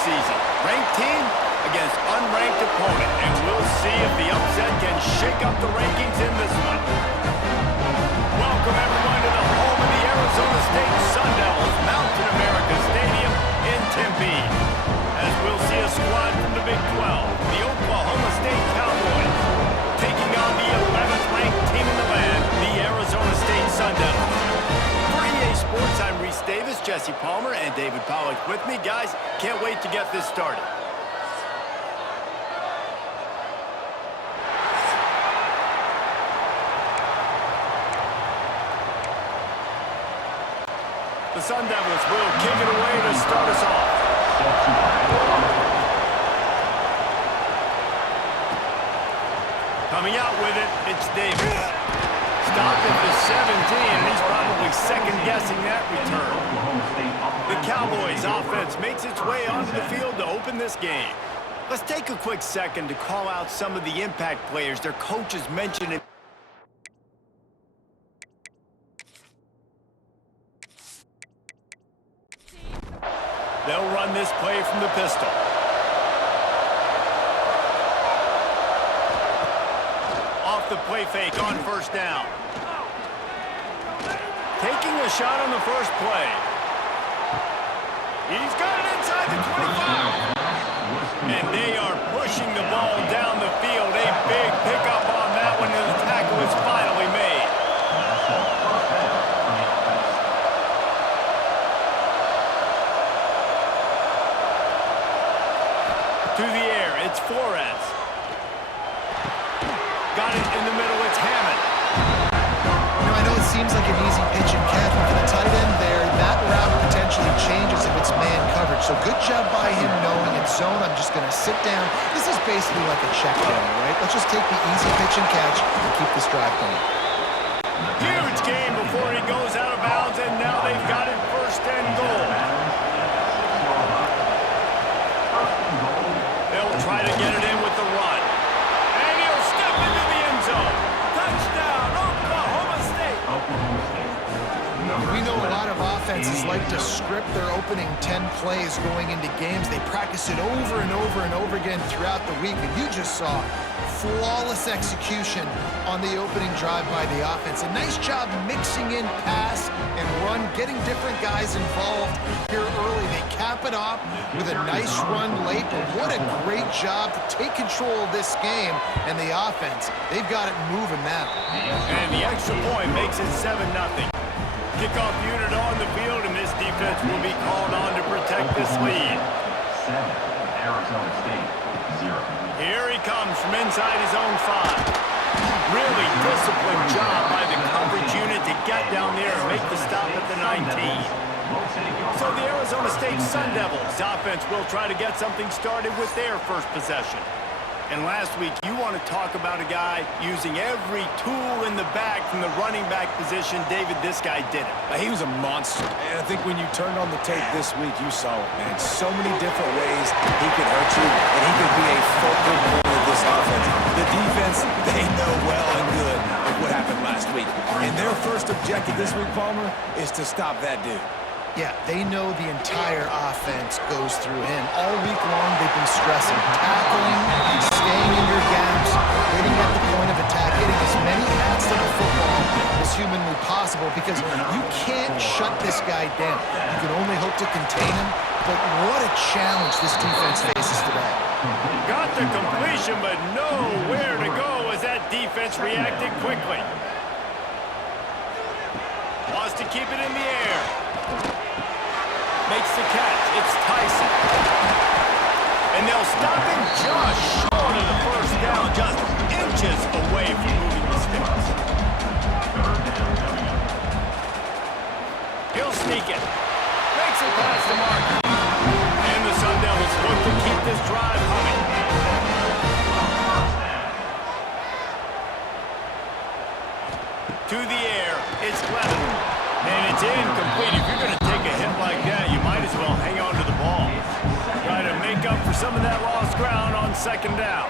season. Ranked team against unranked opponent, and we'll see if the upset can shake up the rankings in this one. Welcome, everyone, to the home of the Arizona State Sun Devils, Mountain America Stadium in Tempe. As we'll see a squad from the Big 12, the Oklahoma State Cowboys, taking on the 11th ranked team in the land, the Arizona State Sun Devils. For EA Sports, I'm Reese Davis, Jesse Palmer, and David Pollock with me. Guys, can't wait to get this started. The Sun Devils will kick it away to start us off. Coming out with it, it's Davis. Stopped at the 17, and he's probably second-guessing that return. The Cowboys offense makes its way onto the field to open this game. Let's take a quick second to call out some of the impact players their coaches mentioned in. They'll run this play from the pistol. Off the play fake on first down. Taking a shot on the first play. He's got it inside the 25. And they are pushing the ball down the field. A big pickup on that one, and the tackle is finally made. To the air, it's Flores. Got it in the middle, it's Hammond. I know it seems like an easy pitch and catch, but for the tight end there, that route potentially changes if it's man coverage. So good job by him knowing it's zone. I'm just going to sit down. This is basically like a check down, right? Let's just take the easy pitch and catch and keep this drive going. Huge game before he goes out of bounds, and now they've got it first and goal. They'll try to get it in with the run. And he'll step into the end zone. Touchdown, Oklahoma State. We know a lot of offenses like to script their opening 10 plays going into games. They practice it over and over and over again throughout the week. And you just saw flawless execution on the opening drive by the offense. A nice job mixing in pass and run, getting different guys involved here early. They cap it off with a nice run late, but what a great job to take control of this game. And the offense, they've got it moving now. And the extra point makes it 7-0. Kickoff unit on the field, and this defense will be called on to protect this lead. 7, Arizona State, 0. Here he comes from inside his own 5. Really disciplined job by the coverage unit to get down there and make the stop at the 19. So the Arizona State Sun Devils offense will try to get something started with their first possession. And last week, you want to talk about a guy using every tool in the bag from the running back position. David, this guy did it. He was a monster. And I think when you turned on the tape this week, you saw it, man. So many different ways he could hurt you, and he could be a focal point of this offense. The defense, they know well and good of what happened last week. And their first objective this week, Palmer, is to stop that dude. Yeah, they know the entire offense goes through him. All week long, they've been stressing, tackling, staying in your gaps, hitting at the point of attack, getting as many hats to the football as humanly possible, because you can't shut this guy down. You can only hope to contain him, but what a challenge this defense faces today. Got the completion, but nowhere to go as that defense reacted quickly. Wants to keep it in the air. Makes the catch. It's Tyson. And they'll stop him just short of the first down, just inches away from moving the sticks. He'll sneak it. Makes it past the mark. And the Sun Devils look to keep this drive humming. To the air. It's Clevin. And it's incomplete. If you're going to take a hit like that, you might as well hang on to the ball. Try to make up for some of that lost ground on second down.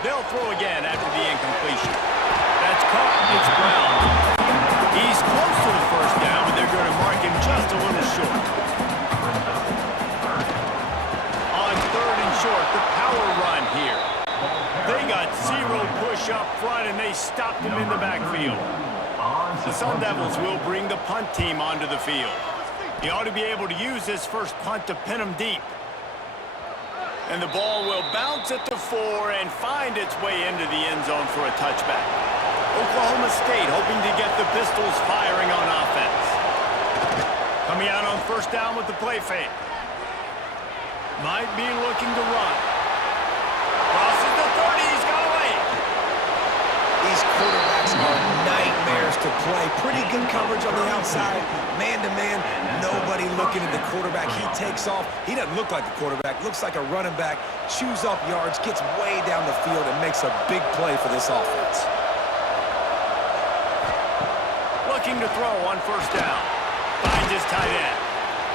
They'll throw again after the incompletion. That's caught. It's Brown. He's close to the first down, but they're going to mark him just a little short. rush up front, and they stopped him in the backfield. The Sun Devils will bring the punt team onto the field. He ought to be able to use this first punt to pin him deep. And the ball will bounce at the 4 and find its way into the end zone for a touchback. Oklahoma State hoping to get the Pistols firing on offense. Coming out on first down with the play fake. Might be looking to run. Crosses the 30, he's got away. These quarterbacks are nightmares to play. Pretty good coverage on the outside. Man-to-man, nobody looking at the quarterback. He takes off. He doesn't look like the quarterback. Looks like a running back. Chews up yards, gets way down the field, and makes a big play for this offense. Looking to throw on first down. Finds his tight end.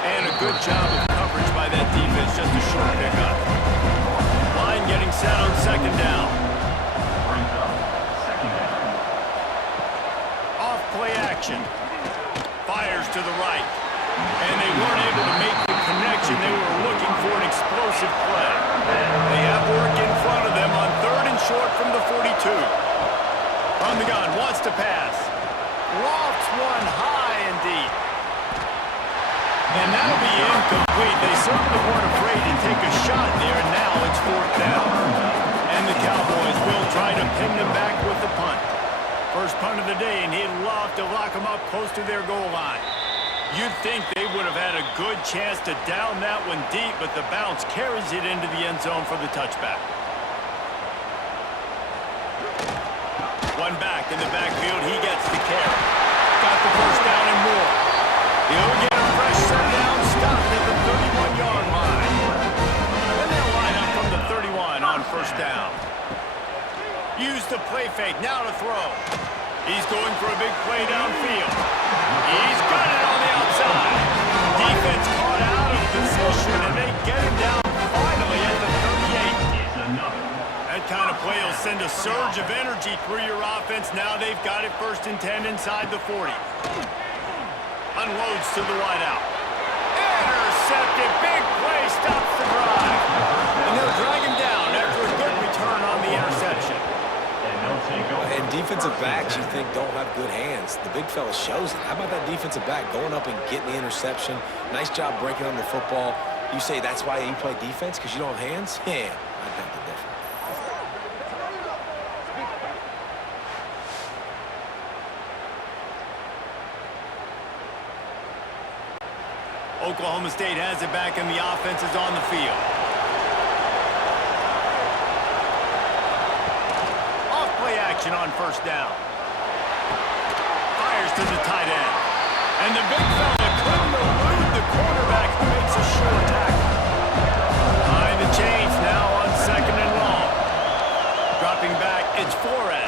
And a good job of coverage by that defense. Just a short pickup. Line getting set on second down. Off play action. Fires to the right. And they weren't able to make the connection. They were looking for an explosive play. They have work in front of them on third and short from the 42. From the gun, wants to pass. Lofts one high and deep. And that'll be incomplete. They certainly weren't afraid to take a shot there, and now it's fourth down. And the Cowboys will try to pin them back with the punt. First punt of the day, and he'd love to lock them up close to their goal line. You'd think they would have had a good chance to down that one deep, but the bounce carries it into the end zone for the touchback. One back in the backfield, he gets the carry. Got the first down and more. He'll get a fresh set down, stopped at the 31-yard line. And they'll line up from the 31 on first down. Use the play fake, now to throw. He's going for a big play downfield. He's got it on the outside. Defense caught out of position, and they get him down finally at the 38. That kind of play will send a surge of energy through your offense. Now they've got it first and 10 inside the 40. Unloads to the wideout. Intercepted. Big play. Stops the drive. And they'll drag him down after a good return on the interception. And defensive backs you think don't have good hands. The big fella shows it. How about that defensive back going up and getting the interception? Nice job breaking on the football. You say that's why you play defense, because you don't have hands? Yeah, I beg to differ. Oklahoma State has it back, and the offense is on the field. Off-play action on first down. Fires to the tight end. And the big fella couldn't elude the quarterback, who makes a short tackle. Behind the chains now on second and long. Dropping back, it's Flores.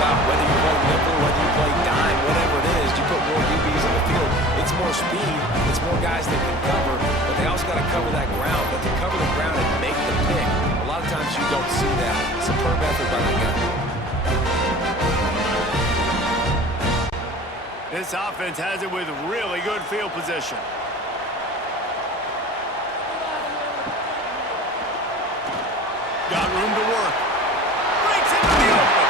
Whether you play nickel, whether you play dime, whatever it is, you put more DBs on the field. It's more speed, it's more guys that can cover, but they also got to cover that ground. But to cover the ground and make the pick, a lot of times you don't see that. Superb effort by that guy. This offense has it with really good field position. Got room to work. Breaks into the open.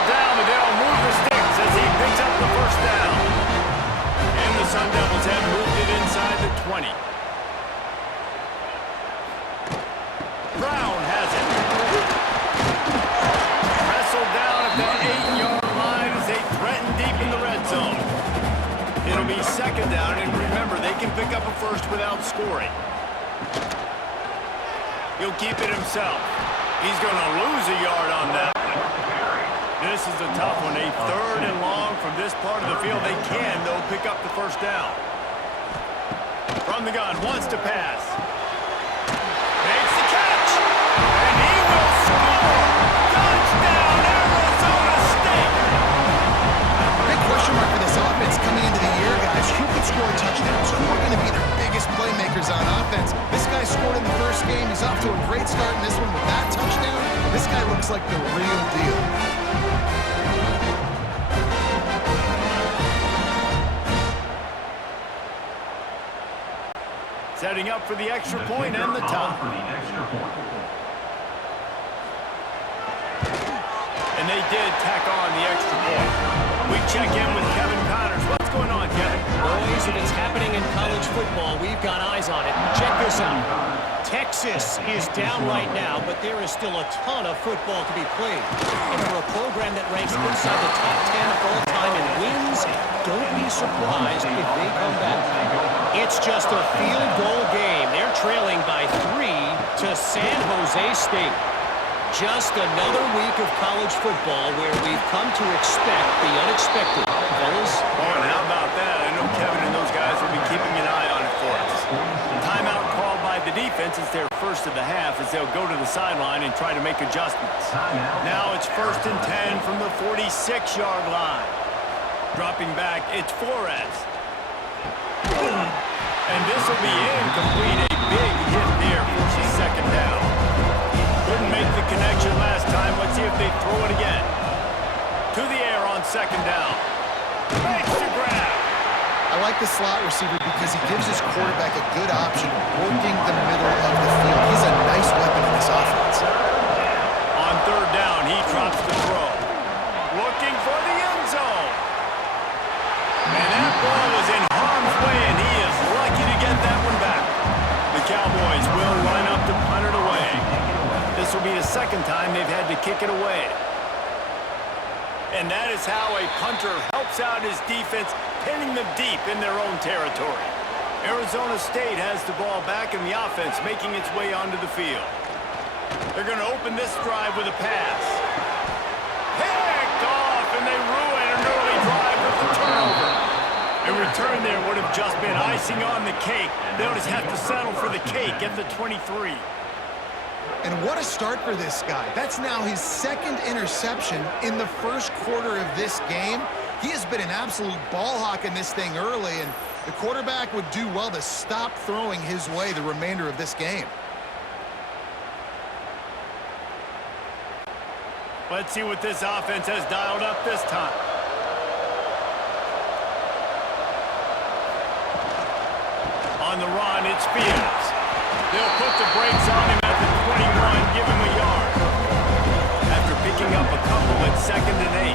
Down, and they'll move the sticks as he picks up the first down. And the Sun Devils have moved it inside the 20. Brown has it. Wrestled down at the 8-yard line as they threaten deep in the red zone. It'll be second down, and remember, they can pick up a first without scoring. He'll keep it himself. He's going to lose a yard on that one. This is a tough one. A third and long from this part of the field. They can, though, pick up the first down. From the gun, wants to pass. Makes the catch. And he will score. Touchdown, Arizona State. Big question mark for this offense coming into the year, guys. Who could score touchdowns? Who are going to be their biggest playmakers on offense. This guy scored in the first game. He's off to a great start in this one with that touchdown. This guy looks like the real deal. Setting up for the extra point and the tie. And they did tack on the extra point. We check in with Kevin Connors. What's going on, Kevin? Boys, if it's happening in college football, we've got eyes on it. Check this out. Texas is down right now, but there is still a ton of football to be played. And for a program that ranks inside the top 10 all time in wins, don't be surprised if they come back. It's just a field goal game. They're trailing by 3 to San Jose State. Just another week of college football where we've come to expect the unexpected. Fellas? Boy, how about that? I know Kevin and those guys will be keeping an eye on it for us. Timeout called by the defense is their first of the half as they'll go to the sideline and try to make adjustments. Now it's 1st and 10 from the 46-yard line. Dropping back, it's Flores. And this will be incomplete. A big hit there, forces second down. Couldn't make the connection last time. Let's see if they throw it again. To the air on second down. Makes the grab. I like the slot receiver because he gives his quarterback a good option working the middle of the field. He's a nice weapon in this offense. On third down, he drops the throw. Looking for the end zone. And that ball was in harm's way, and he is lucky to get that one back. The Cowboys will line up to punt it away. This will be the second time they've had to kick it away. And that is how a punter helps out his defense, pinning them deep in their own territory. Arizona State has the ball back in the offense, making its way onto the field. They're going to open this drive with a pass. Picked off, and they ruin an early drive with the turnover. A return there would have just been icing on the cake. They'll just have to settle for the cake at the 23. And what a start for this guy. That's now his second interception in the first quarter of this game. He has been an absolute ball hawk in this thing early, and the quarterback would do well to stop throwing his way the remainder of this game. Let's see what this offense has dialed up this time. On the run, it's Fields. They'll put the brakes on him at the 21, give him a yard. After picking up a couple at 2nd and 8.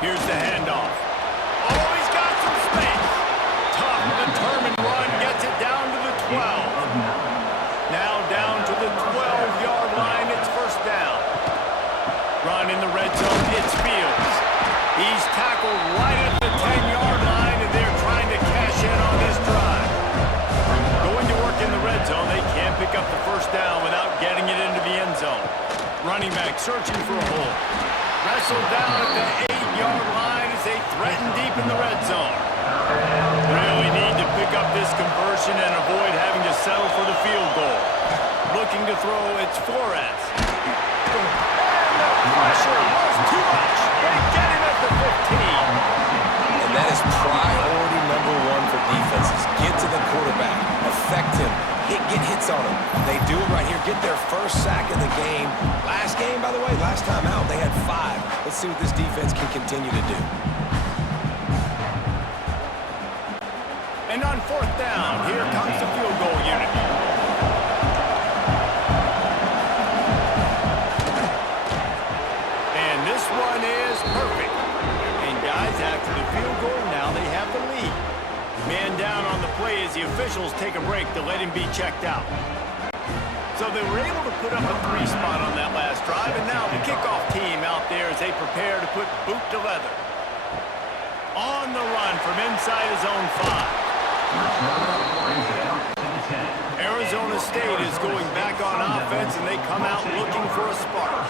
Here's the handoff. Oh, he's got some space. Tough, determined run, gets it down to the 12. Now down to the 12-yard line, it's first down. Run in the red zone, it's Fields. He's tackled right at the 10-yard line, and they're trying to cash in on this drive. Going to work in the red zone, they can't pick up the first down without getting it into the end zone. Running back searching for a hole. Wrestled down at the 8-yard line as they threaten deep in the red zone. Really need to pick up this conversion and avoid having to settle for the field goal. Looking to throw, it's Flores. And the pressure was too much. They get him at the 15. And that is priority number 1 for defenses. Get to the quarterback. Affect him. Get hits on him. They do it right here. Get their first sack of the game. Last game, by the way, last time out, they had 5. Let's see what this defense can continue to do. And on fourth down, here comes the field goal unit. And this one is perfect. And guys, after the field goal, now they have the lead. Man down on the play as the officials take a break to let him be checked out. So they were able to put up a 3 spot on that last drive, and now the kickoff team out there as they prepare to put boot to leather. On the run from inside his own 5. Arizona State is going back on offense, and they come out looking for a spark.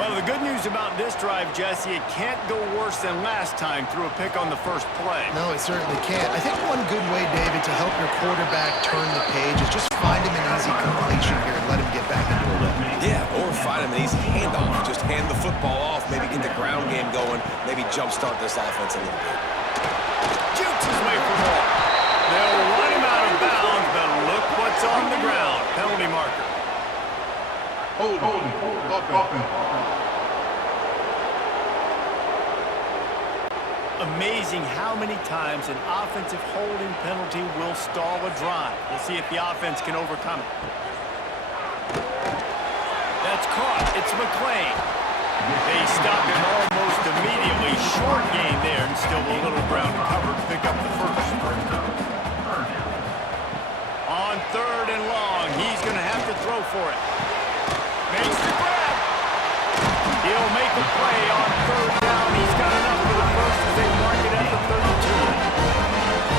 Well, the good news about this drive, Jesse, it can't go worse than last time through a pick on the first play. No, it certainly can't. I think one good way, David, to help your quarterback turn the page is just find him an easy completion here and let him get back into a rhythm. Yeah, or find him an easy handoff. Just hand the football off, maybe get the ground game going, maybe jumpstart this offense a little bit. Jukes his way for more. They'll run him penalty marker. Amazing how many times an offensive holding penalty will stall a drive. We'll see if the offense can overcome it. That's caught. It's McClain. They stop him almost immediately. Short gain there, and still a little ground to cover to pick up the first. On 3rd and long, he's going to have to throw for it. Makes the grab. He'll make a play on 3rd down. He's got enough for the first as they mark it at the 32.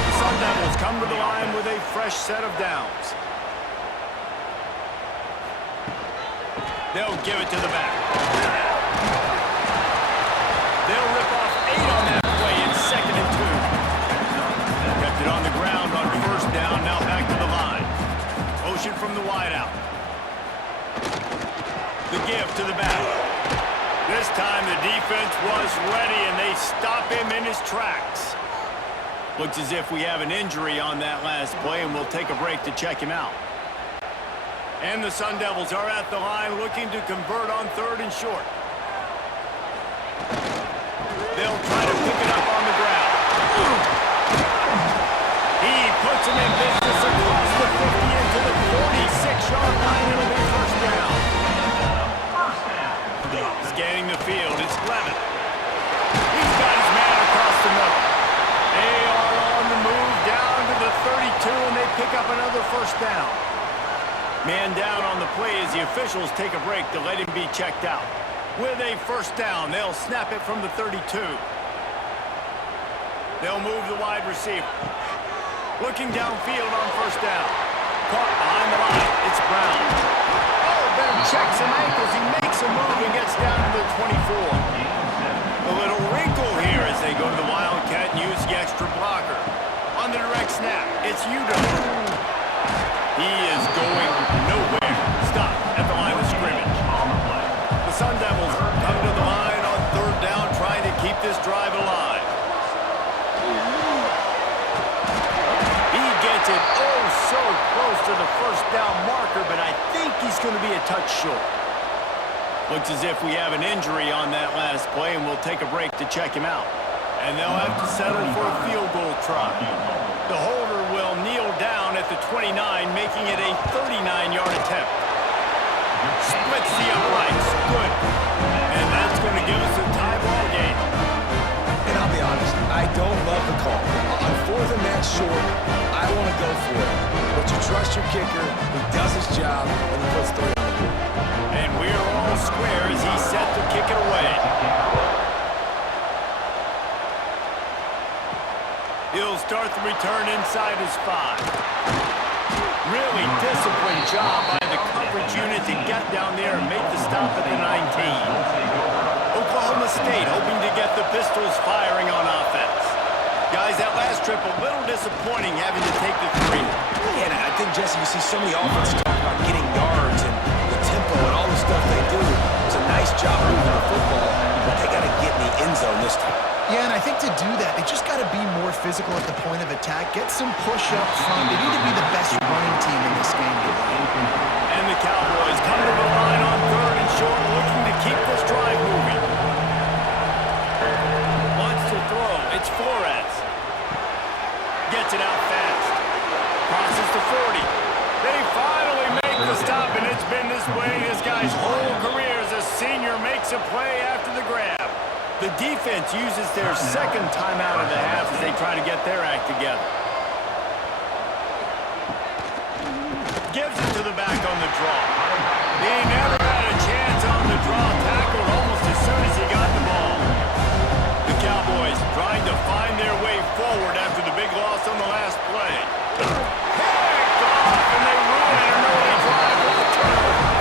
The Sun Devils come to the line with a fresh set of downs. They'll give it to the back. They'll rip off 8 on that play in 2nd and 2. Kept it on the ground on 1st down, now back to the line. Motion from the wideout. The give to the back. This time the defense was ready, and they stop him in his tracks. Looks as if we have an injury on that last play, and we'll take a break to check him out. And the Sun Devils are at the line looking to convert on 3rd and short. They'll try to pick it up on the ground. He puts him in business across the 50 into the 46-yard line. It'll be 1st down. Scanning the field, it's Levin. He's got his man across the middle. They are on the move down to the 32, and they pick up another 1st down. Man down on the play as the officials take a break to let him be checked out. With a 1st down, they'll snap it from the 32. They'll move the wide receiver. Looking downfield on 1st down. Caught behind the line. It's Brown. Oh, Ben checks some ankles. He makes a move and gets down to the 24. A little wrinkle here as they go to the Wildcat and use the extra blocker. On the direct snap, it's Udo. He is going nowhere. Stop at the line of scrimmage. The Sun Devils come to the line on 3rd down, trying to keep this drive alive. He gets it oh so close to the 1st down marker, but I think he's going to be a touch short. Looks as if we have an injury on that last play, and we'll take a break to check him out. And they'll have to settle for a field goal try. The holder will kneel down at the 29, making it a 39-yard attempt. Splits the uprights. Good. And that's going to give us a tie ball game. And I'll be honest, I don't love the call. On 4th and that short, I want to go for it. But you trust your kicker, who does his job, and he puts 3 on the board. And we're all square as he's set to kick it away. He'll start the return inside his 5. Really disciplined job by the coverage unit to get down there and make the stop at the 19. Oklahoma State hoping to get the Pistols firing on offense. Guys, that last trip a little disappointing having to take the 3. And I think, Jesse, you see so many offenses talk about getting yards and the tempo and all the stuff they do. It's a nice job moving the football, but they got to get in the end zone this time. Yeah, and I think to do that, they just got to be more physical at the point of attack, get some push up front. They need to be the best running team in this game today. And the Cowboys come to the line on 3rd and short, looking to keep this drive moving. Wants to throw. It's Flores. Gets it out fast. Crosses the 40. They finally make the stop, and it's been this way this guy's whole career as a senior makes a play after the grab. The defense uses their 2nd timeout of the half as they try to get their act together. Gives it to the back on the draw. He never had a chance on the draw. Tackled almost as soon as he got the ball. The Cowboys trying to find their way forward after the big loss on the last play. Picked off, and they ruin an early drive with a turnover.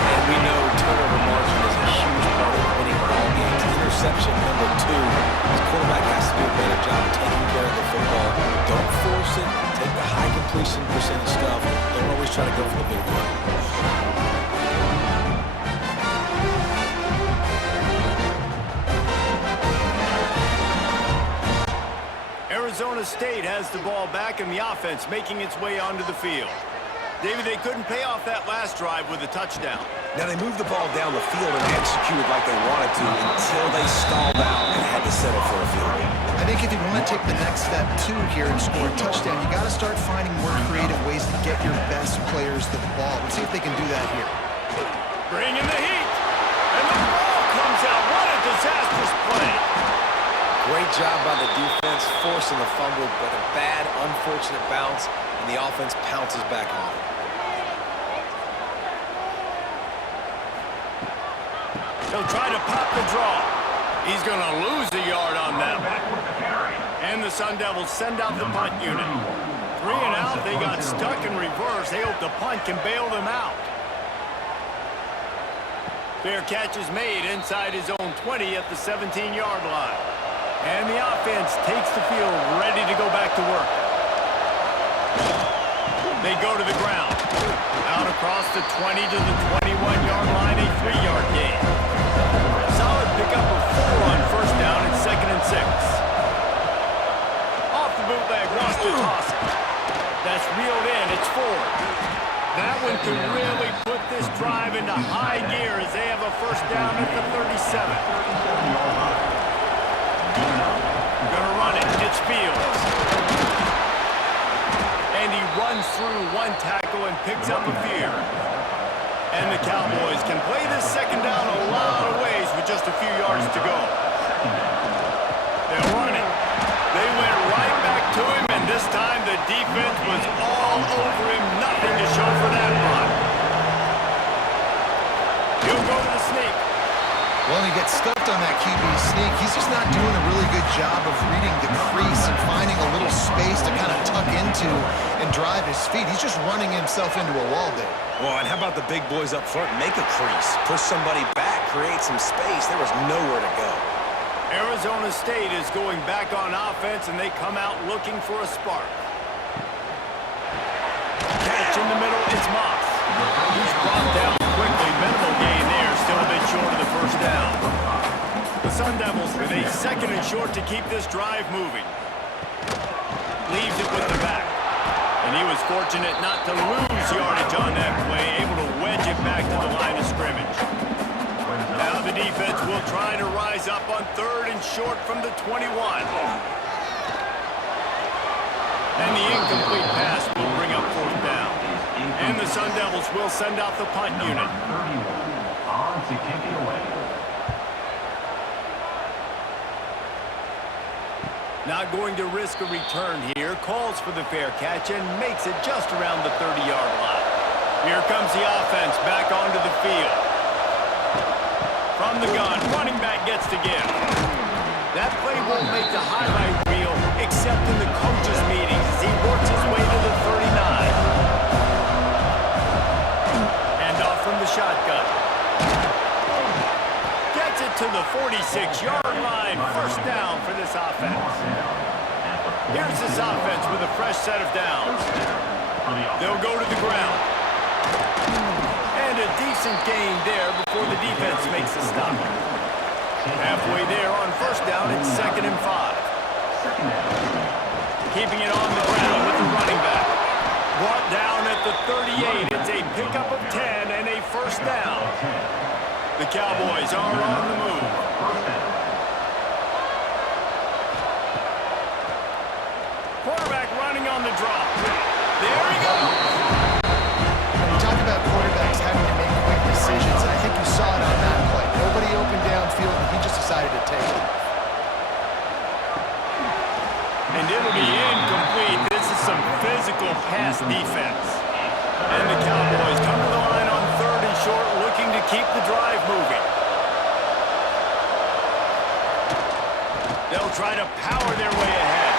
And we know turnover margin is a huge part of winning ball games. Interception number 2. His quarterback has to do a better job taking care of the football. Don't force it. Take the high completion percentage stuff. Don't always try to go for the big play. Arizona State has the ball back and the offense making its way onto the field. David, they couldn't pay off that last drive with a touchdown. Now they moved the ball down the field and executed like they wanted to until they stalled out and had to settle for a field goal. I think if you want to take the next step, too, here and score a touchdown, you got to start finding more creative ways to get your best players the ball. Let's see if they can do that here. Bring in the heat. And the ball comes out. What a disastrous play. Great job by the defense, forcing the fumble, but a bad, unfortunate bounce, and the offense pounces back on it. He'll try to pop the draw. He's going to lose a yard on that one. And the Sun Devils send out the punt unit. 3 and out, they got stuck in reverse. They hope the punt can bail them out. Fair catch is made inside his own 20 at the 17-yard line. And the offense takes the field, ready to go back to work. They go to the ground. Out across the 20 to the 21-yard line, a 3-yard gain. Solid pickup of 4 on first down and 2nd and 6. Off the bootleg, wants to toss it. That's reeled in, it's 4. That one could really put this drive into high gear as they have a first down at the 37. Gonna run it, it's Fields. And he runs through one tackle and picks up a few. And the Cowboys can play this second down a lot of ways with just a few yards to go. They'll run it. They went right back to him, and this time the defense was all over him. Nothing to show for that run. He'll go to the sneak. Well, he gets stuffed on that QB sneak. He's just not doing a really good job of reading the crease and finding a little space to kind of tuck into and drive his feet. He's just running himself into a wall there. Well, and how about the big boys up front? Make a crease, push somebody back, create some space. There was nowhere to go. Arizona State is going back on offense, and they come out looking for a spark. Catch in the middle, it's Moss. He's brought down quickly. Minimal gain there, still a bit short of the first down. The Sun Devils with a 2nd and short to keep this drive moving. Leaves it with the back. And he was fortunate not to lose yardage on that play, able to wedge it back to the line of scrimmage. Now the defense will try to rise up on 3rd and short from the 21. And the incomplete pass will bring up 4th down. And the Sun Devils will send out the punt unit. 31 on to kick it away. Not going to risk a return here. Calls for the fair catch and makes it just around the 30-yard line. Here comes the offense back onto the field. From the gun, running back gets to give. That play won't make the highlight reel except in the coaches' meetings as he works his way to the 39. And off from the shotgun. Gets it to the 46-yard line. First down for this offense. Here's this offense with a fresh set of downs. They'll go to the ground. And a decent gain there before the defense makes a stop. Halfway there on first down, it's 2nd and 5. Keeping it on the ground with the running back. Brought down at the 38. It's a pickup of 10 and a first down. The Cowboys are on the move. Quarterback running on the drop. There he goes. You talk about quarterbacks having to make quick decisions, and I think you saw it on that play. Nobody open downfield, and he just decided to take it. And it'll be incomplete. This is some physical pass defense. And the Cowboys come to the line on 3rd and short, looking to keep the drive moving. They'll try to power their way ahead.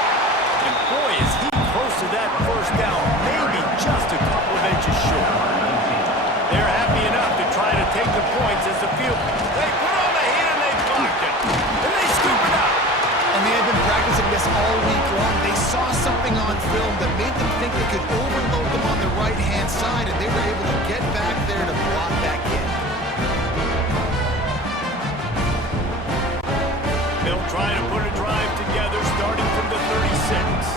And boy, is he close to that first down, maybe just a couple of inches short. They're happy enough to try to take the points as the field. They put on the heat and they blocked it. And they scoop it up. And they have been practicing this all week long. They saw something on film that made them think they could overload them on the right-hand side, and they were able to get back there to block back in. They'll try to put a drive together starting from the 36.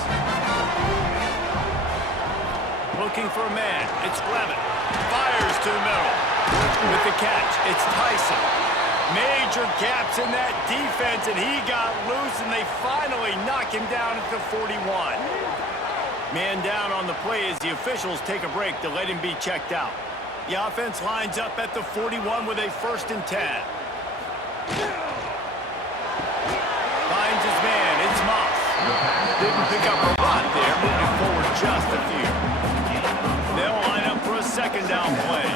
Looking for a man. It's to the middle. With the catch, it's Tyson. Major gaps in that defense, and he got loose, and they finally knock him down at the 41. Man down on the play as the officials take a break to let him be checked out. The offense lines up at the 41 with a 1st and 10. Finds his man. It's Moss. Didn't pick up a lot there, moving forward just a few. They'll line up for a 2nd down play.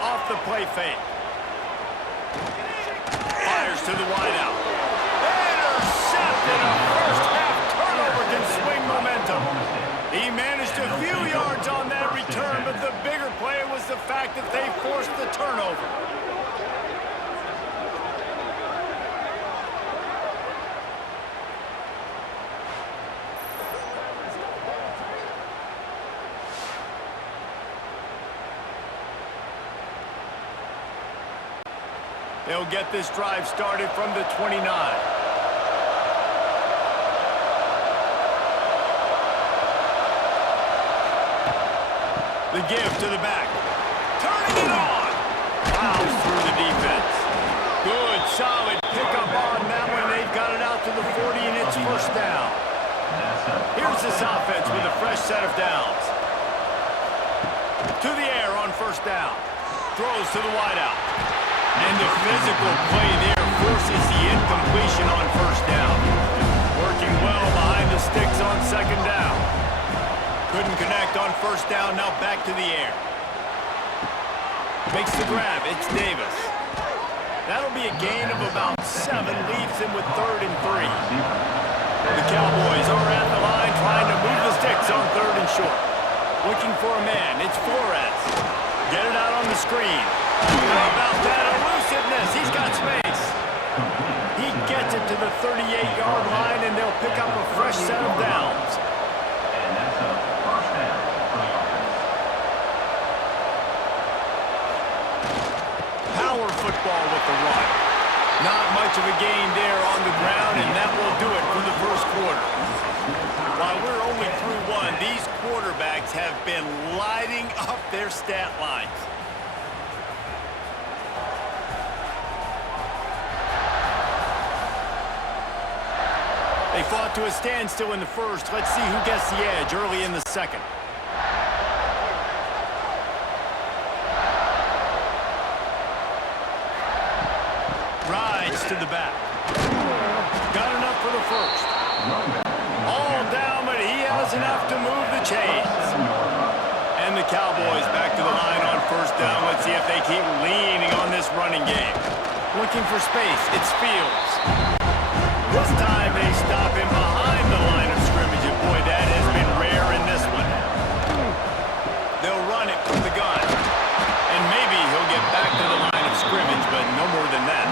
Off the play fake. Fires to the wideout. Intercepted. A first-half turnover can swing momentum. He managed a few yards on that return, but the bigger play was the fact that they forced the turnover. They'll get this drive started from the 29. The give to the back. Turning it on. Plows through the defense. Good, solid pickup on that one. They've got it out to the 40, and it's 1st down. Here's this offense with a fresh set of downs. To the air on 1st down. Throws to the wideout. And the physical play there forces the incompletion on 1st down. Working well behind the sticks on 2nd down. Couldn't connect on 1st down, now back to the air. Makes the grab, it's Davis. That'll be a gain of about 7, leaves him with 3rd and 3. The Cowboys are at the line trying to move the sticks on 3rd and short. Looking for a man, it's Flores. Get it out on the screen. How about that elusiveness? He's got space. He gets it to the 38-yard line, and they'll pick up a fresh set of downs. And that's a 1st down for the offense. Power football with the run. Not much of a gain there on the ground, and that will do it for the 1st quarter. While we're only through 1, these quarterbacks have been lighting up their stat lines. They fought to a standstill in the 1st. Let's see who gets the edge early in the 2nd. Rides to the back. Got enough for the 1st. All down, but he has enough to move the chains. And the Cowboys back to the line on 1st down. Let's see if they keep leaning on this running game. Looking for space. It's Fields. This time they stop him behind the line of scrimmage, and boy, that has been rare in this one. They'll run it from the gun. And maybe he'll get back to the line of scrimmage, but no more than that.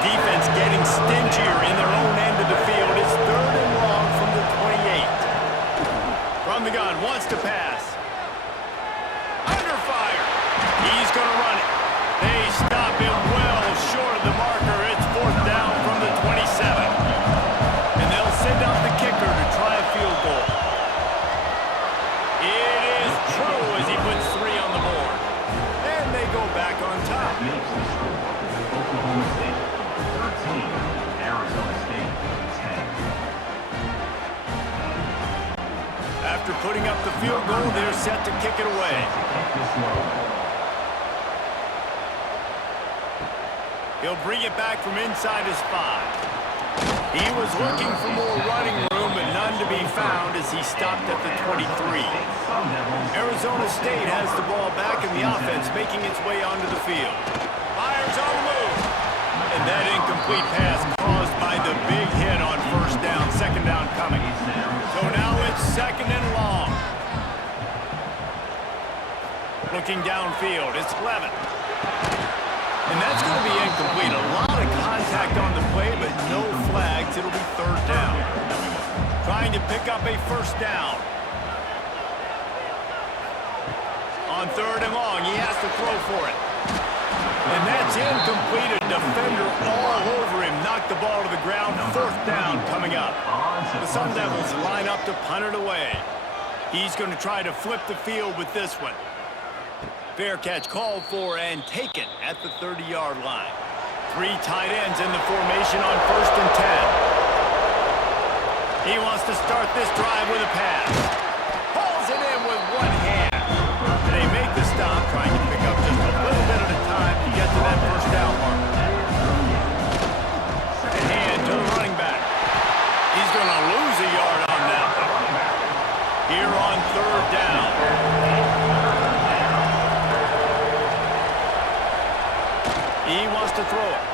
Defense getting stingier in their own end of the field. It's 3rd and long from the 28. From the gun, wants to pass. Under fire. He's going to run it. They stop him well short of the marker. It's 4th down from the 27. And they'll send out the kicker to try a field goal. It is true as he puts 3 on the board. And they go back on top. Makes the score. Oklahoma State 13, Arizona State 10. After putting up the field goal, they're set to kick it away. He'll bring it back from inside his 5. He was looking for more running room, but none to be found as he stopped at the 23. Arizona State has the ball back in the offense, making its way onto the field. Fires on the move. And that incomplete pass caused by the big hit on 1st down, 2nd down coming. So now it's 2nd and long. Looking downfield, it's Levin. And that's going to be incomplete. A lot of contact on the play, but no flags. It'll be 3rd down. Trying to pick up a 1st down. On 3rd and long, he has to throw for it. And that's incomplete. A defender all over him. Knocked the ball to the ground. 4th down coming up. The Sun Devils line up to punt it away. He's going to try to flip the field with this one. Fair catch called for and taken at the 30-yard line. 3 tight ends in the formation on 1st and 10. He wants to start this drive with a pass. Pulls it in with one hand. They make the stop, trying to pick up just a little bit at a time to get to that first down marker. And hand to the running back. He's going to lose a yard on that one. Here on 3rd down. He wants to throw it.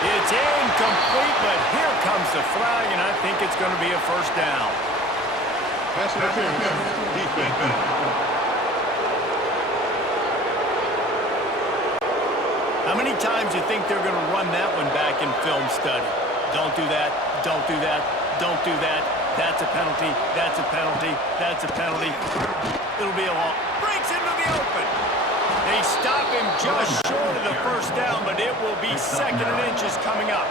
It's incomplete, but here comes the flag, and I think it's going to be a first down. Pass interference. Defense. How many times do you think they're going to run that one back in film study? Don't do that. Don't do that. Don't do that. That's a penalty. That's a penalty. That's a penalty. It'll be a long. Breaks into the open. They stop him just short of the first down, but it will be 2nd and inches coming up.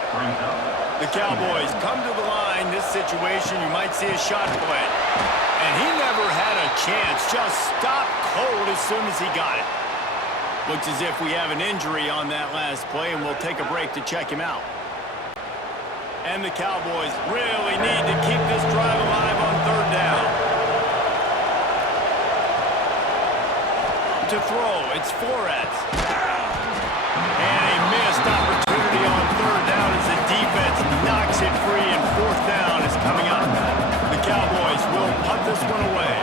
The Cowboys come to the line. This situation, you might see a shot play. And he never had a chance. Just stopped cold as soon as he got it. Looks as if we have an injury on that last play, and we'll take a break to check him out. And the Cowboys really need to keep this drive alive on 3rd down. To throw, it's Flores. And a missed opportunity on 3rd down as the defense knocks it free, and 4th down is coming up. The Cowboys will punt this one away.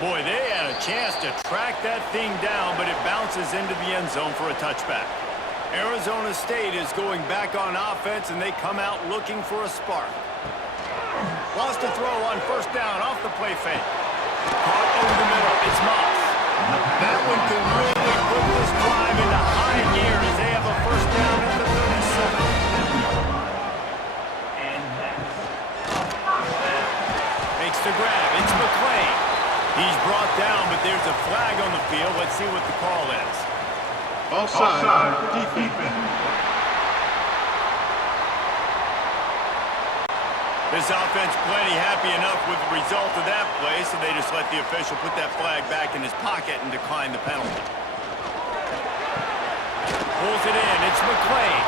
Boy, they had a chance to track that thing down, but it bounces into the end zone for a touchback. Arizona State is going back on offense, and they come out looking for a spark. Wants to throw on 1st down off the play fake. Caught over the middle. It's Moss. That one can really put this drive into high gear as they have a 1st down at the 37. Makes the grab. It's McClain. He's brought down, but there's a flag on the field. Let's see what the call is. Offside. Defense. This offense plenty happy enough with the result of that play, so they just let the official put that flag back in his pocket and decline the penalty. Pulls it in. It's McClain.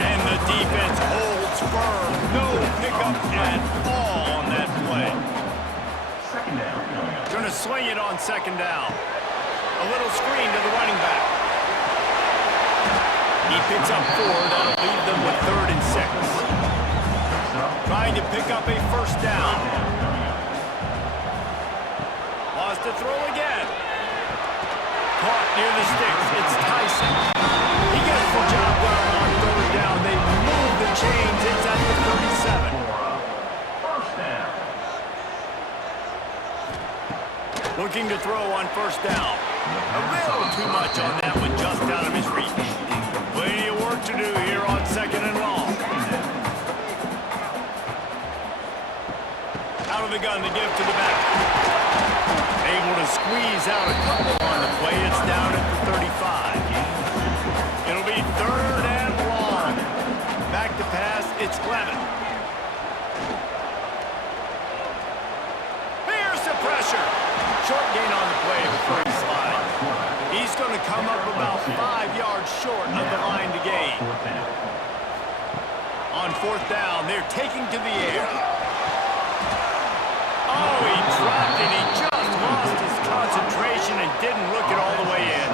And the defense holds firm. No pickup at all on that play. Going to swing it on 2nd down. A little screen to the running back. He picks up 4. That'll leave them with 3rd and 6. Trying to pick up a 1st down. Wants to throw again. Caught near the sticks. It's Tyson. He gets the job done on 3rd down. They move the chains. It's at the 37. Looking to throw on 1st down. A little too much on that one, just out of his reach. Plenty of work to do here on 2nd and long. Out of the gun to give to the back. Able to squeeze out a couple on the play. It's down at the 35. It'll be 3rd and long. Back to pass. It's Levin. Here's the pressure. Short gain on the play before he slides. He's going to come up about 5 yards short of the line to gain. On 4th down, they're taking to the air. Oh, he dropped it. He just lost his concentration and didn't look it all the way in.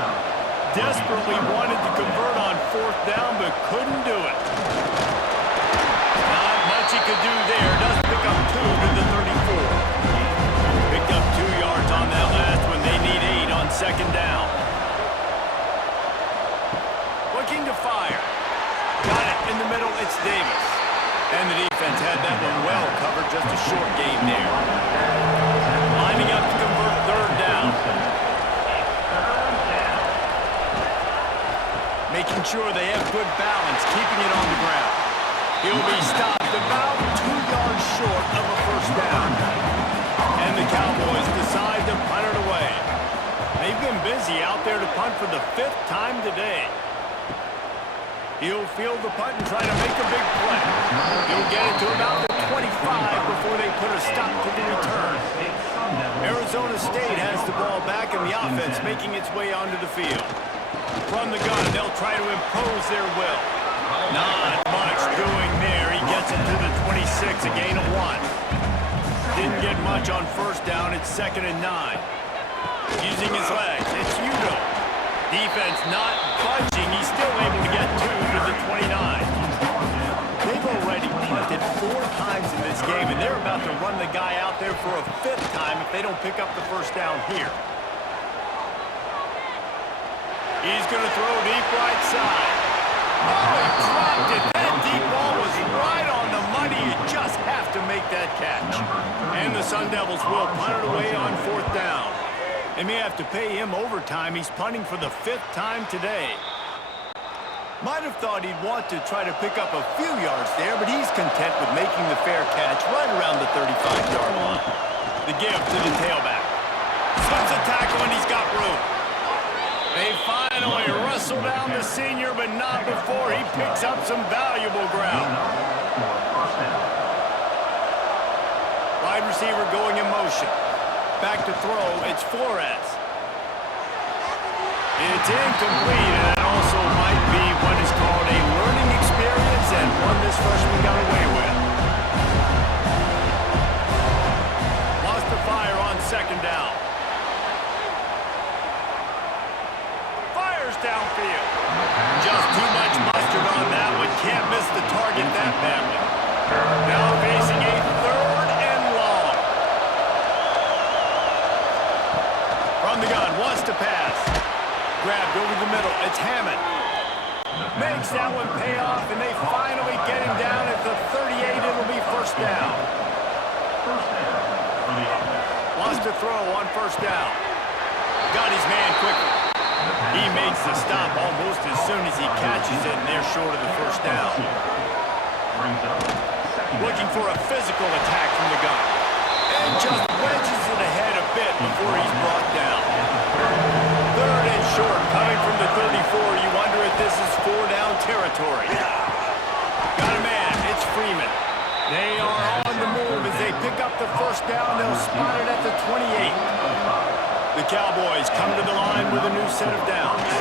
Desperately wanted to convert on 4th down, but couldn't do it. Not much he could do there. Does pick up 2 to the 34. Picked up 2 yards on that last one. They need 8 on 2nd down. Looking to fire. Got it in the middle. It's Davis. And the defense had that one well covered. Just a short gain there. Lining up to convert 3rd down. Making sure they have good balance, keeping it on the ground. He'll be stopped about 2 yards short of a 1st down. And the Cowboys decide to punt it away. They've been busy out there to punt for the 5th time today. He'll field the punt and try to make a big play. He'll get it to about the 25 before they put a stop to the return. Arizona State has the ball back in the offense, making its way onto the field. From the gun, they'll try to impose their will. Not much doing there. He gets it to the 26, a gain of 1. Didn't get much on first down. It's 2nd and 9. Using his legs, it's Udo. Defense not budging. He's still able to get 2 to the 29. They've already punted 4 times in this game, and they're about to run the guy out there for a 5th time if they don't pick up the first down here. He's going to throw deep right side. Oh, he dropped it. That deep ball was right on the money. You just have to make that catch. And the Sun Devils will punt it away on 4th down. They may have to pay him overtime. He's punting for the 5th time today. Might have thought he'd want to try to pick up a few yards there, but he's content with making the fair catch right around the 35-yard line. The give to the tailback. Slips a tackle, and he's got room. They finally wrestle down the senior, but not before he picks up some valuable ground. Wide receiver going in motion. Back to throw, it's Flores. It's incomplete, and that also might be what is called a learning experience and one this freshman got away with. Lost the fire on 2nd down. Fires downfield. Just too much mustard on that one. Can't miss the target that badly. Now facing a 3rd and long. From the gun, wants to pass. Grabbed over the middle. It's Hammond. Makes that one pay off, and they finally get him down at the 38. It'll be 1st down. Wants to throw on 1st down. Got his man quickly. He makes the stop almost as soon as he catches it, and they're short of the 1st down. Looking for a physical attack from the gun. And just wedges it ahead a bit before he's brought down. 3rd and short, coming from the 34. You wonder if this is 4-down territory. Got a man. It's Freeman. They are on the move as they pick up the 1st down. They'll spot it at the 28. The Cowboys come to the line with a new set of downs.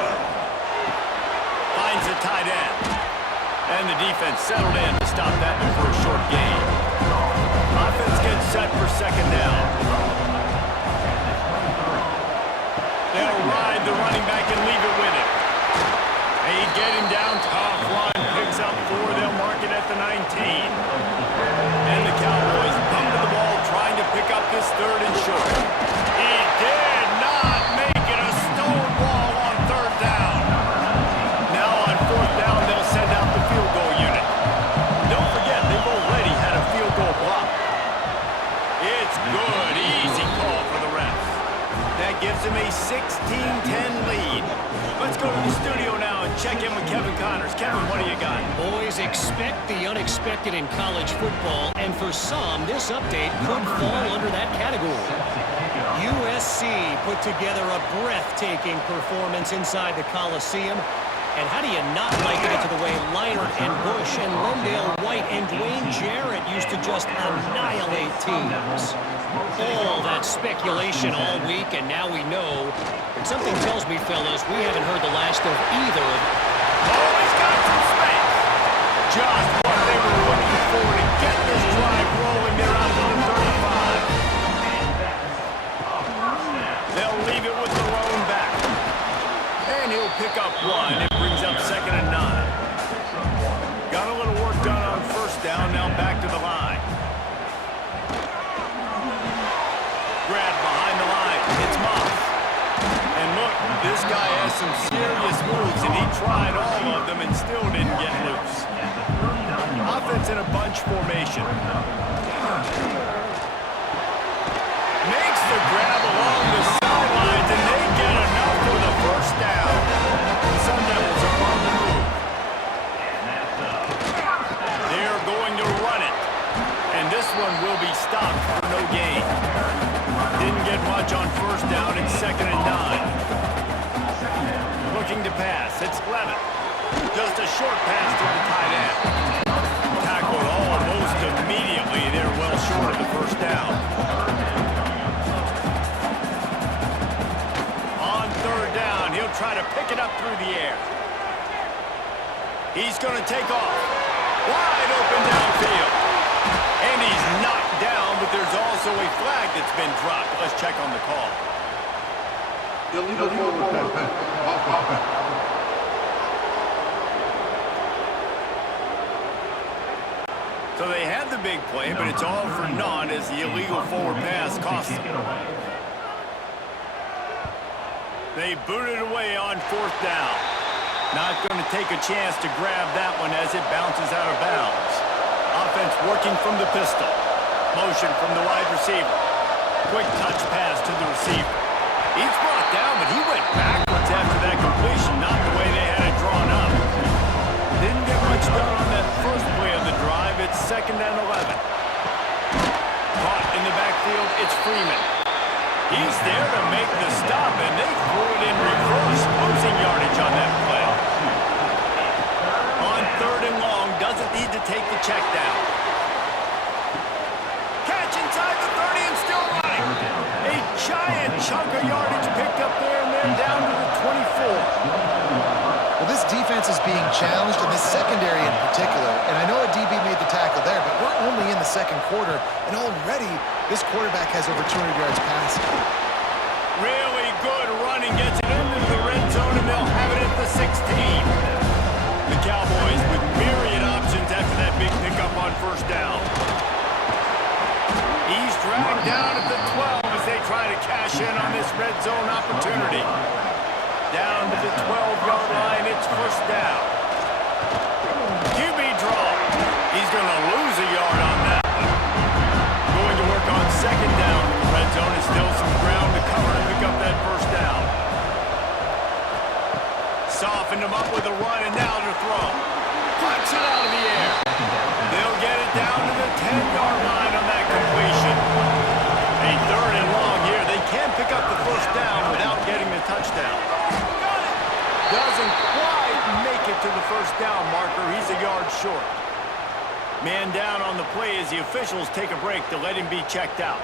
Finds a tight end. And the defense settled in to stop that for a short gain. Offense gets set for 2nd down. They'll ride the running back and leave it with him. They get him down, tough run, picks up 4, they'll mark it at the 19. And the Cowboys come to the ball trying to pick up this 3rd and short. He did not make it, a stone wall on 3rd down. Now on 4th down, they'll send out the field goal unit. Don't forget, they've already had a field goal block. It's good, easy call for the refs. That gives him a 16-10 lead. Let's go to the studio now and check in with Kevin Connors. Kevin, what do you got? Boys, expect the unexpected in college football, and for some, this update could fall under that category. USC put together a breathtaking performance inside the Coliseum. And how do you not liken it to the way Leinart and Bush and Lindale White and Dwayne Jarrett used to just annihilate teams? All that speculation all week, and now we know. But something tells me, fellas, we haven't heard the last of either of them. Oh, he's got some space. Just what they were looking for to get this drive rolling. They're out to the 35. They'll leave it with the lone back. And he'll pick up 1. It brings up 2nd and 9. Got a little work done on 1st down. Now back to the line. Grab behind the line. It's Moss. And look, this guy has some serious moves, and he tried all of them and still didn't get loose. Offense in a bunch formation. Makes the grab along the sidelines, and they get enough for the 1st down. The Sun Devils are on the move. They're going to run it. And this one will be stopped for no gain. Didn't get much on 1st down. It's 2nd and 9. Looking to pass. It's Levitt. Just a short pass to the tight end. Tackled almost immediately. They're well short of the first down. On third down, he'll try to pick it up through the air. He's going to take off. Wide open downfield. And he's knocked down, but there's also a flag that's been dropped. Let's check on the call. Illegal forward pass. Offense. So they had the big play, but it's all for naught as the illegal forward pass cost them. They booted away on fourth down. Not going to take a chance to grab that one as it bounces out of bounds. Offense working from the pistol. Motion from the wide receiver. Quick touch pass to the receiver. He's brought down, but he went backwards after that completion, not the way they had it drawn up. Didn't get much done on that first play of the drive. It's 2nd and 11. Caught in the backfield, it's Freeman. He's there to make the stop, and they threw it in reverse, losing yardage on that play. On 3rd and long, doesn't need to take the check down. Catch inside the 30 and still running. A giant chunk of yardage picked up there, and they're down to the 24. Well, this defense is being challenged, and this secondary in particular. And I know a DB made the tackle there, but we're only in the second quarter, and already this quarterback has over 200 yards passing. Really good running, gets it into the red zone, and they'll have it at the 16. The Cowboys with myriad options after that big pickup on first down. He's dragged down at the 12 as they try to cash in on this red zone opportunity. Down to the 12-yard line, it's first down. QB draw. He's going to lose a yard on that one. Going to work on second down in the red zone. It's still some ground to cover to pick up that first down. Softened him up with a run, and now to throw. Punch it out of the air. They'll get it down to the 10-yard line on that completion. A 3rd and long here. They can't pick up the first down without getting the touchdown. Doesn't quite make it to the first down marker. He's a yard short. Man down on the play as the officials take a break to let him be checked out.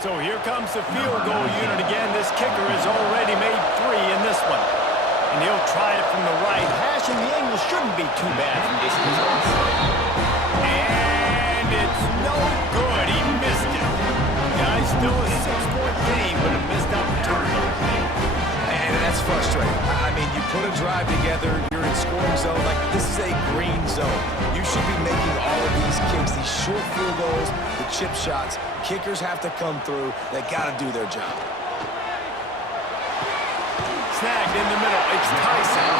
So here comes the field goal unit again. This kicker has already made 3 in this one. And he'll try it from the right hash, and the angle shouldn't be too bad from this distance. And it's no good. He missed it. Guys, still a 6-point game, but a missed opportunity. And that's frustrating. I mean, you put a drive together, you're in scoring zone. Like, this is a green zone. You should be making all of these kicks, these short field goals, the chip shots. Kickers have to come through. They got to do their job. Snagged in the middle. It's Tyson.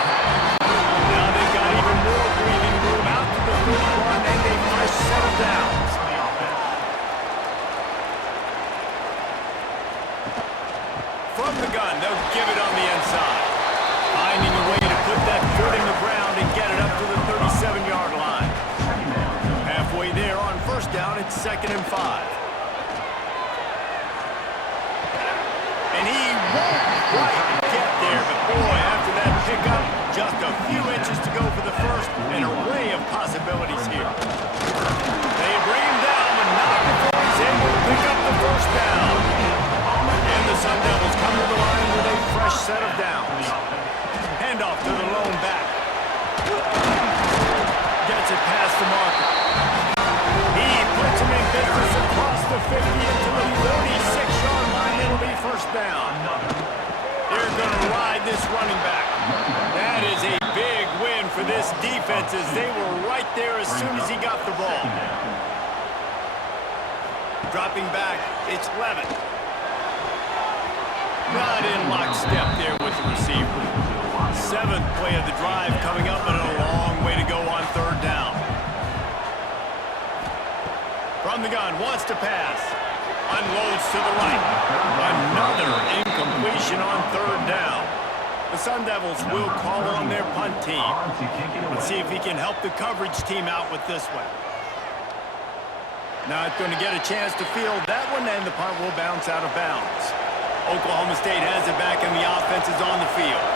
Now they've got even more breathing room out to the 31 and a fresh set of downs. From the gun, they'll give it on the inside. Finding a way to put that foot in the ground and get it up to the 37-yard line. Halfway there on first down, it's 2nd and 5. And he won't quite get there, but boy, after that pickup, just a few inches to go for the first. An array of possibilities here. They bring him down, but not before he's able to pick up the first down. And the Sun Devils come to the line with a fresh set of downs. Handoff to the lone back. Gets it past the marker. He puts him in business across the 50 into the 46-yard line. It'll be first down. They're going to ride this running back. That is a big win for this defense as they were right there as soon as he got the ball. Dropping back, it's Levin. Not in lockstep there with the receiver. 7th play of the drive coming up, and a long way to go on third down. From the gun, wants to pass. Unloads to the right. Another incompletion on third down. The Sun Devils will call on their punt team. Let's see if he can help the coverage team out with this one. Not going to get a chance to field that one, and the punt will bounce out of bounds. Oklahoma State has it back, and the offense is on the field.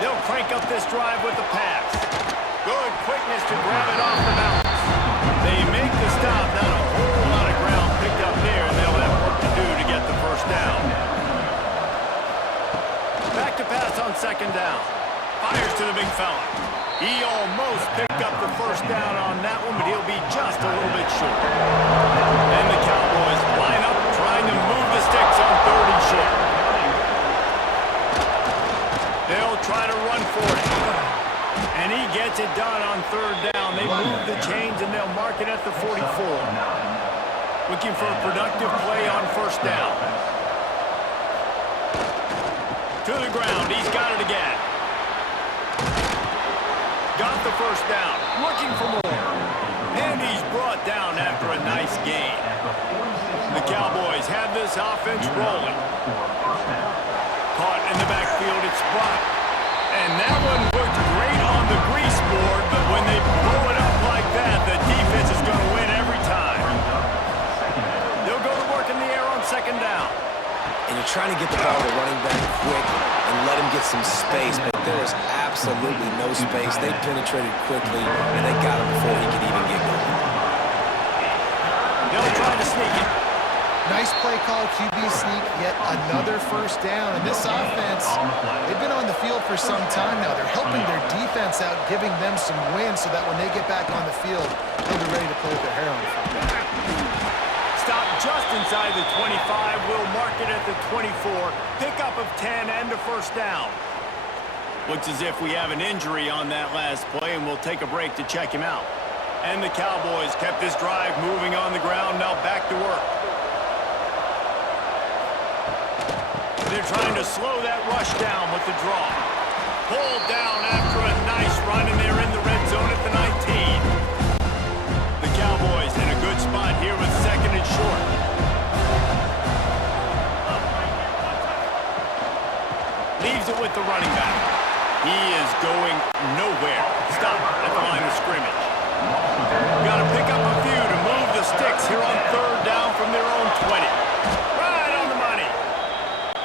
They'll crank up this drive with the pass. Good quickness to grab it off the bounce. They make the stop. Not a whole lot of ground picked up there, and they'll have work to do to get the first down. Back to pass on second down. Fires to the big fella. He almost picked up the first down on that one, but he'll be just a little bit short. And the Cowboys line up, trying to move the sticks on 3rd and short. They'll try to run for it. And he gets it done on 3rd down. They move the chains, and they'll mark it at the 44. Looking for a productive play on 1st down. To the ground. He's got it again. Got the first down, looking for more. And he's brought down after a nice gain. The Cowboys have this offense rolling. Caught in the backfield, it's Brock. And that one looked great on the grease board, but when they blow it up like that, the defense is going to win every time. They'll go to work in the air on 2nd down. And you're trying to get the ball to running back quick and let him get some space, but there is absolutely no space. They penetrated quickly, and they got him before he could even get going. They'll try to sneak it. Nice play call, QB sneak, yet another first down. And this offense, they've been on the field for some time now. They're helping their defense out, giving them some wins so that when they get back on the field, they'll be ready to play with their hair on fire. Stop just inside the 25. We'll mark it at the 24. Pickup of 10 and a first down. Looks as if we have an injury on that last play, and we'll take a break to check him out. And the Cowboys kept this drive moving on the ground. Now back to work. They're trying to slow that rush down with the draw. Pulled down after a nice run, and they're in the red zone at the 19. The Cowboys in a good spot here with 2nd and short. Leaves it with the running back. He is going nowhere. Stop at the line of scrimmage. Got to pick up a few to move the sticks here on 3rd down from their own 20. Right on the money.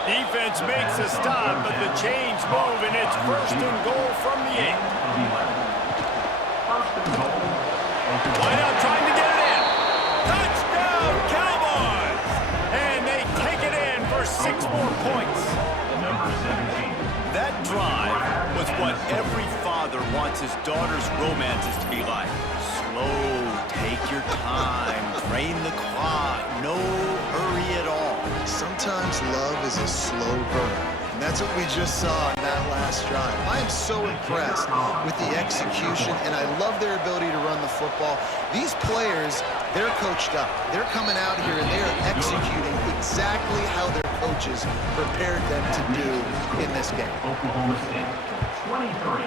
Defense makes a stop, but the chains move, and it's 1st and goal from the 8. Why not trying to get it in? Touchdown, Cowboys! And they take it in for 6 more points. That drive was what every father wants his daughter's romances to be like. Slow, take your time, drain the clock, no hurry at all. Sometimes love is a slow burn. And that's what we just saw in that last drive. I am so impressed with the execution, and I love their ability to run the football. These players, they're coached up. They're coming out here, and they are executing exactly how their coaches prepared them to do in this game. Oklahoma State 23,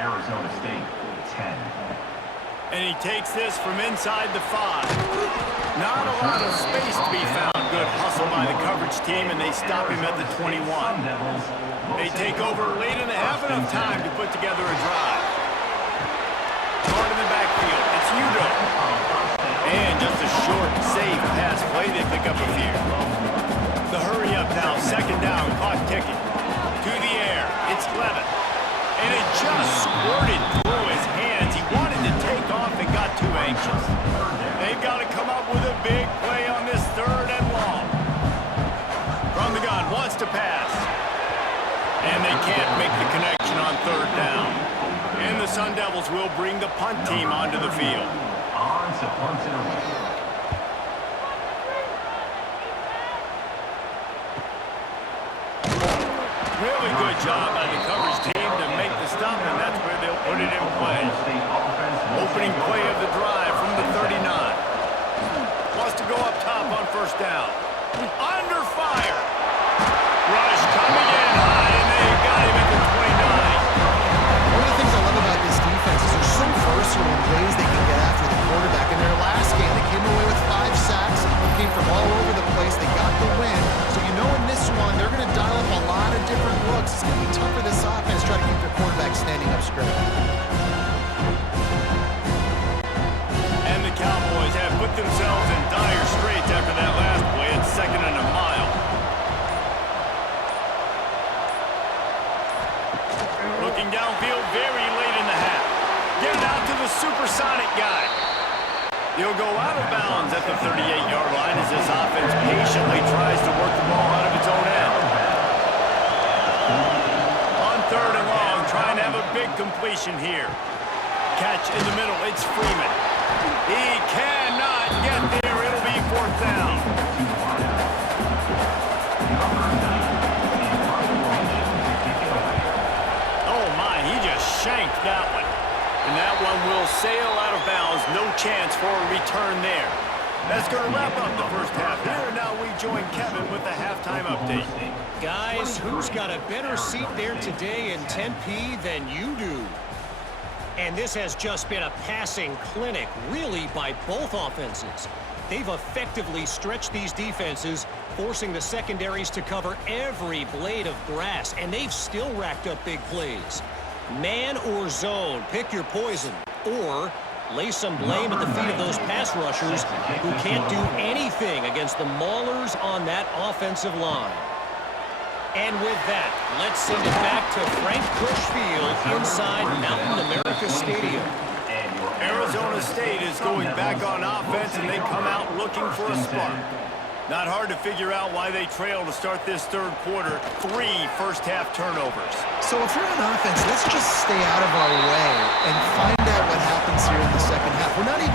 Arizona State 10. And he takes this from inside the 5. Not a lot of space to be found. Good hustle by the coverage team, and they stop him at the 21. They take over late in the half, enough time to put together a drive. Guard in the backfield. It's Udo. And just a short, safe pass play. They pick up a few. The hurry up now. 2nd down. Clock ticking. To the air. It's Levin. And it just squirted through his hands. He wanted to take off and got too anxious. They've got to come up with a big play on this 3rd and long. From the gun, wants to pass. And they can't make the connection on 3rd down. And the Sun Devils will bring the punt team onto the field. On to punt and away. Really good job by the coverage team to make the stop, and that's where they'll put it in play. Opening play of the drive from the 39. Wants to go up top on 1st down. Under fire. Rush coming in high, and they got him at the 29. One of the things I love about this defense is they're so versatile in ways they can get after the quarterback. In their last game, they came away with 5 sacks, came from all over the place. They got the win. So you know in this one, they're going to dial up a lot of different looks. It's going to be tough for this He'll go out of bounds at the 38-yard line as his offense patiently tries to work the ball out of its own end. On 3rd and long, trying to have a big completion here. Catch in the middle, it's Freeman. He cannot get there. It'll be 4th down. Oh my, he just shanked that one. And that one will sail out of bounds. No chance for a return there. That's going to wrap up the first half here. Now we join Kevin with the halftime update. Guys, who's got a better seat there today in Tempe than you do? And this has just been a passing clinic, really, by both offenses. They've effectively stretched these defenses, forcing the secondaries to cover every blade of grass, and they've still racked up big plays. Man or zone, pick your poison. Or lay some blame at the feet of those pass rushers who can't do anything against the maulers on that offensive line. And with that, let's send it back to Frank Bush Field inside Mountain America Stadium. Arizona State is going back on offense, and they come out looking for a spark. Not hard to figure out why they trail to start this 3rd quarter. 3 first-half turnovers. So if you're on offense, let's just stay out of our way and find out what happens here in the 2nd half. We're not even